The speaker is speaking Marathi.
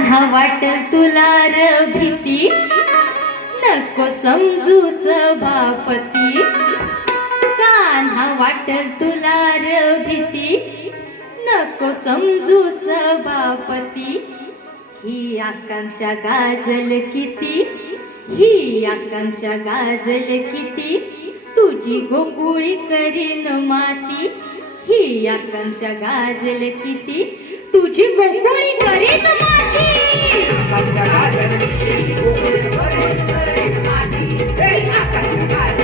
कान्हा वाटल तुला र भीती, नको समजू सभापती. कान्हा वाटल तुला र भीती, नको समजू सभापती. ही आकांक्षा गाजल किती, ही आकांक्षा गाजल किती, तुझी गोकुळी करीन माती. ही आकांक्षा गाजल किती, तुझी गोकुळी करीन माती. आकांक्षा गाजल किती, गोकुळी करीन माती. आकांक्षा गाजल